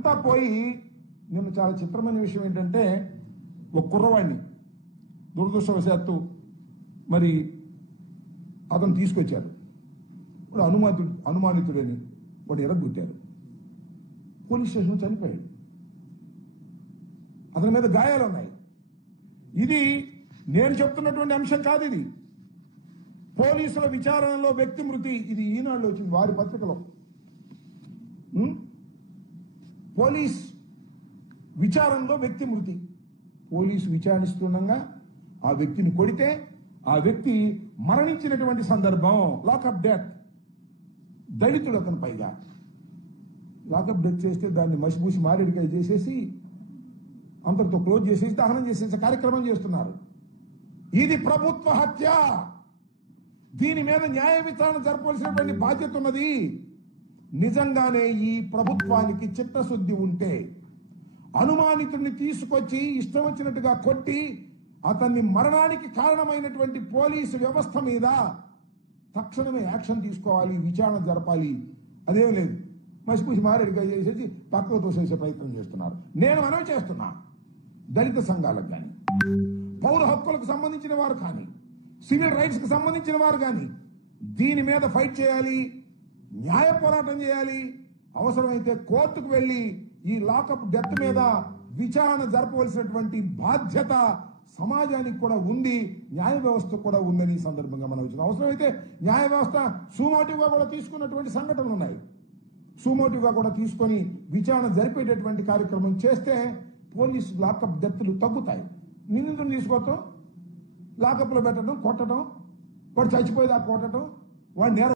ఇదంతా పోయి నిన్న చాలా చిత్రమైన విషయం ఏంటంటే ఒక కుర్రవాడిని దురదృష్టవశాత్తు మరి అతను తీసుకొచ్చారు. వాడు అనుమానితుడని వాడు ఎరగొట్టారు. పోలీస్ స్టేషన్ చనిపోయాడు. అతని మీద గాయాలు ఉన్నాయి. ఇది నేను చెప్తున్నటువంటి అంశం కాదు. ఇది పోలీసుల విచారణలో వ్యక్తి మృతి. ఇది ఈనాడులో వచ్చింది, వారి పత్రికలో. పోలీస్ విచారణలో వ్యక్తి మృతి. పోలీసు విచారిస్తుండగా ఆ వ్యక్తిని కొడితే ఆ వ్యక్తి మరణించినటువంటి సందర్భం. Lockup death. దళితుడు అతను. పైగా లాకప్ డెత్ చేస్తే దాన్ని మసిపూసి మారేడికాయ చేసేసి అంతటితో క్లోజ్ చేసేసి దహనం చేసేసి కార్యక్రమం చేస్తున్నారు. ఇది ప్రభుత్వ హత్య. దీని మీద న్యాయ విచారణ జరపవలసినటువంటి బాధ్యత ఉన్నది. నిజంగానే ఈ ప్రభుత్వానికి చిత్తశుద్ధి ఉంటే అనుమానితుడిని తీసుకొచ్చి ఇష్టం వచ్చినట్టుగా కొట్టి అతన్ని మరణానికి కారణమైనటువంటి పోలీసు వ్యవస్థ మీద తక్షణమే యాక్షన్ తీసుకోవాలి, విచారణ జరపాలి. అదేం లేదు, మసిపూసి మారేడిగా చేసేసి పక్కకు తోసేసే ప్రయత్నం చేస్తున్నారు. నేను మనవి చేస్తున్నా, దళిత సంఘాలకు కానీ, పౌర హక్కులకు సంబంధించిన వారు కానీ, సివిల్ రైట్స్ కి సంబంధించిన వారు కానీ దీని మీద ఫైట్ చేయాలి, న్యాయ పోరాటం చేయాలి. అవసరమైతే కోర్టుకు వెళ్లి ఈ లాకప్ డెత్ మీద విచారణ జరపవలసినటువంటి బాధ్యత సమాజానికి కూడా ఉంది, న్యాయ వ్యవస్థ కూడా ఉందని ఈ సందర్భంగా మనం వచ్చిన. అవసరమైతే న్యాయ వ్యవస్థ సుమోటివ్గా కూడా తీసుకున్నటువంటి సంఘటనలు ఉన్నాయి. సుమోటివ్గా కూడా తీసుకొని విచారణ జరిపేటటువంటి కార్యక్రమం చేస్తే పోలీసు లాకప్ డెత్లు తగ్గుతాయి. నిందితుడిని తీసుకోవటం, లాకప్లో పెట్టడం, కొట్టడం, వాడు చచ్చిపోయేదా కొట్టడం, వాడు నేర